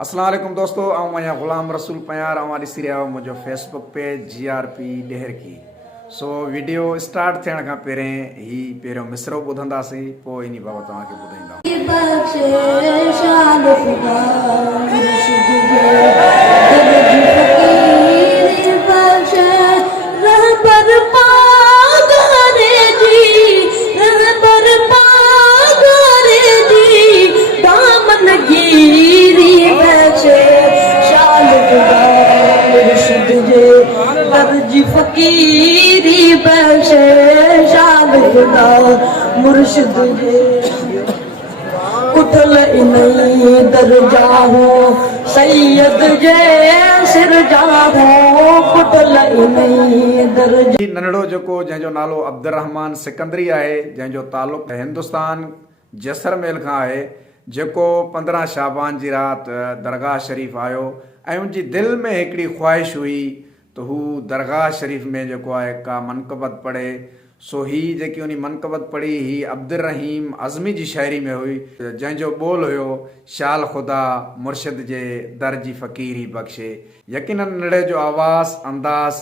अस्सलाम वालेकुम दोस्तों, आऊं गुलाम रसूल प्यार ॾिसी रहिया आहियो मुंहिंजो फेसबुक पेज GRP ॾेहरकी। सो वीडियो स्टार्ट थियण खां पहिरें ही पहिरियों मिसरो ॿुधंदासीं, पोइ इन बाबति तव्हांखे ॿुधाईंदा। फकीरी बख्शे शान खुदा मुर्शिद जे उठल इनई दरजा हो सैयद जे सिर जा हो उठल इनई दरजा। नंढड़ो जेको जंहिंजो नालो अब्दुर्रहमान सिकंदरी आहे, जंहिंजो तालुक हिंदुस्तान जैसलमेर खां आहे, जेको 15 शाबान जी राति दरगाह शरीफ़ आयो ऐं उनजी दिलि में हिकिड़ी ख्वाहिश हुई तो हू दरगाह शरीफ़ में जेको आहे का मनक़बत पढ़े। सो ही जेकी उन मनक़बत पढ़ी ही अब्दुर्रहीम अज़मी जी शाइरी में हुई, जंहिंजो बोल हुयो शाल खुदा मुर्शिद जे दर जी फ़कीरी बख़्शे। यकीनन नंढड़े जो आवाज़ अंदाज़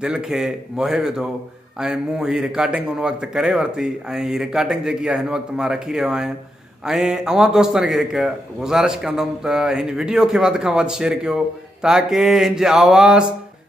दिलि खे मोहे विधो ऐं मूं ही रिकॉर्डिंग उन वक़्तु करे वरिती ऐं ही रिकॉर्डिंग जेकी आहे हिन वक़्तु मां रखी रहियो आहियां। ऐं अवां दोस्तनि खे हिकु गुज़ारिश कंदुमि त हिन वीडियो खे वधि खां वधि शेयर कयो ताकी हिन जी आवाज़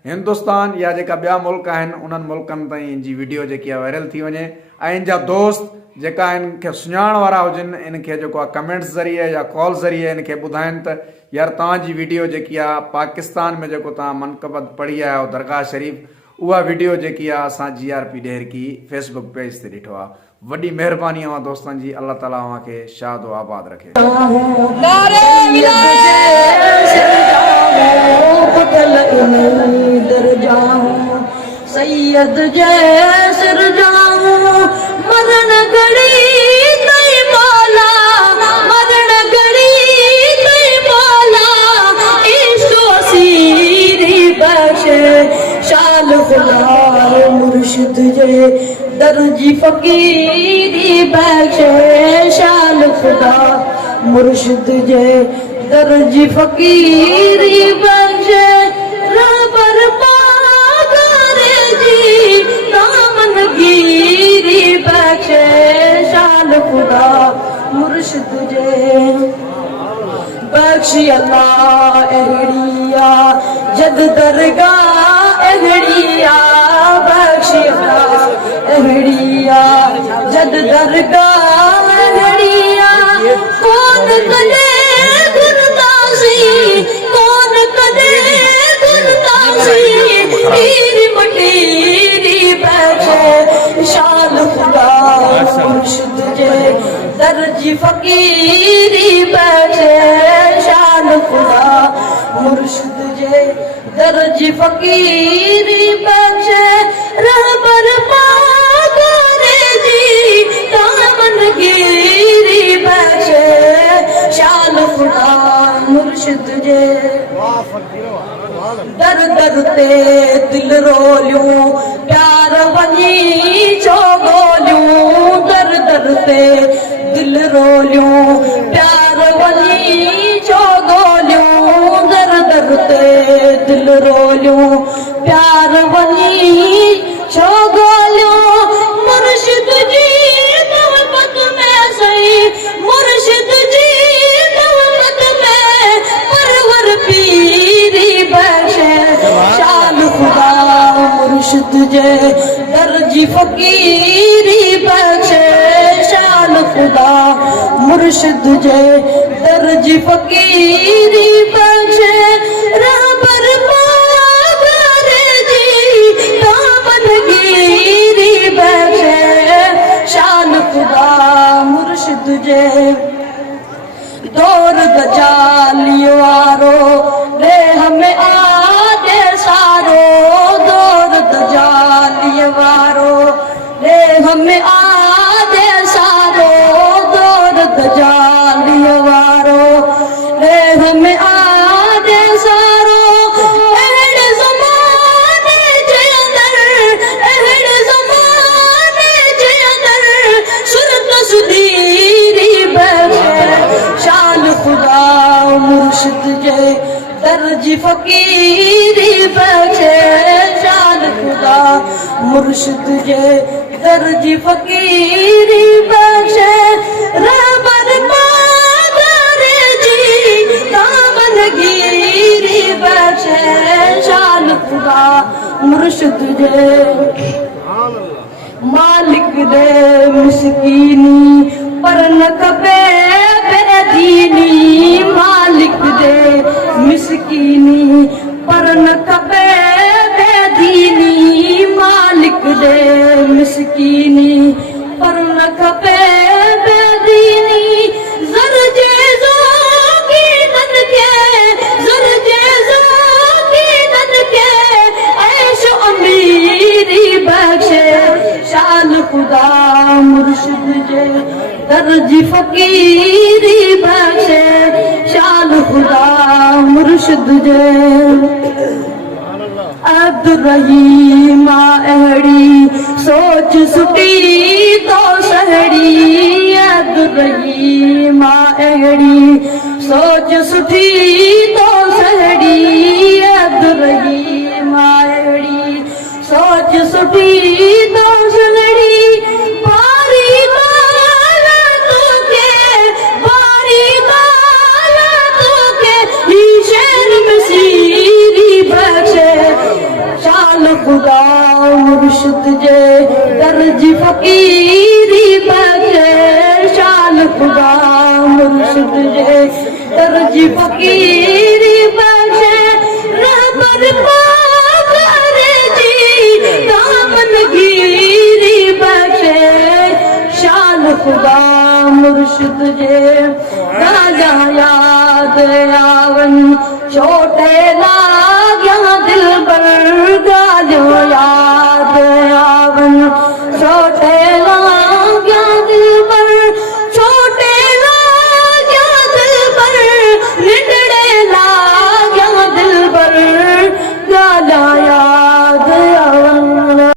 हिंदुस्तान या जेका ॿिया मुल्क आहिनि उन्हनि मुल्कनि ताईं हिन जी वीडियो जेकी आहे वायरल थी वञे ऐं हिन जा दोस्त जेका हिन खे सुञाण वारा हुजनि इन खे जेको आहे कमेंट्स ज़रिए या कॉल ज़रिए इन खे ॿुधाइनि त यार तव्हांजी वीडियो जेकी आहे पाकिस्तान में जेको तव्हां मनक़बत पढ़ी आया आहियो दरगाह शरीफ़, उहा वीडियो जेकी आहे असां GRP ॾेहरकी फेसबुक पेज ते ॾिठो आहे। वॾी महिरबानी अवां दोस्तनि जी, अल्लाह ताला अव्हांखे शाद व आबाद रखे। सैयद जे सिर जाऊं मरण घड़ी तई मौला, मरण घड़ी तई मौला इश्क़ वसीरी बख्शे शाल खुदा मुर्शिद जे दर जी फ़कीरी बख्शे शाल खुदा मुर्शिद जे दर जी फ़कीरी बख्शे रबर पागरे जी दामन गिरी बख्शे शाल खुदा मुर्शिद जे बख्शी अल्लाह अहड़िया जद दरगाह अहड़िया बख्शी अल्लाह अहड़िया जद दरगाह अहड़िया कौन कदे गुरदासी कौन कदे गुरदासी हीरी मटीरी बख्शे शाल खुदा मुर्शिद जे दर जी फ़कीरी बख्शे शाल खुदा मुर्शिद जे दर जी फ़कीरी बख्शे रहबर पागरे जी दामन गिरी बख्शे शाल खुदा मुर्शिद जे दर दर ते दिल रोलियूं प्यार वञी छो गोलियूं दर दर ते दिल रोलियूं प्यार वञी छो गोलियूं दर दर ते दिल रोलियूं प्यार वञी छो गोलियूं मुर्शिद जी मोहब्बत में सही मुर्शिद जी मोहब्बत में परवर पीरी बख्शे शाल खुदा मुर्शिद जे दर जी फ़कीरी बख्शे शाल खुदा मुर्शिद जे दर जी फ़कीरी बख्शे रहबर पागरे जी दामन गिरी बख्शे शाल खुदा मुर्शिद जे दौर दजाली वारो रे हमें आदे सारो दौर दजाली वारो रे हमें आदे सारो दौर दजाली वारो रे हमें आदे सारो अहड़े ज़माने जे अंदर अहड़े ज़माने जे अंदर सुरत सुधीरी बख्शे शाल खुदा तुझे दर्ज फकीरी बख्शे शान खुदा मुर्शिद तुझे दर्ज फकीरी बख्शे रहबर पादर जी दामन गिरी बख्शे शान खुदा मुर्शिद तुझे मालिक दे मिस्कीनी पर न कबे बेदीनी मालिक दे मिस्कीनी पर न कबे बेदीनी मालिक दे मिस्कीनी पर न कबे बेदीनी ज़रजे ज़ोगी नन के ज़रजे ज़ोगी नन के ऐश अमीरी बख्शे शान खुदा मुर्शिद जे दर्ज फकीरी बख्शे शान खुदा मुर्शिद जे अब्दुर्रहीमा अहड़ी सोच सुटी तो सहड़ी अब्दुर्रहीमा अहड़ी सोच सुठी तो सहड़ी अब्दुर्रहीमा अहड़ी सोच सुठी तो सहड़ी पारी माला तुके ही शेर मसीरी बख्शे शान खुदा मुर्शिद जे दर्ज फकीरी बख्शे शान खुदा मुर्शिद जे दर्ज फकीरी बख्शे रहबर पादर जी दामन गिरी बख्शे शान खुदा मुर्शिद जे राजा याद आवन छोटे लाग्या दिल बर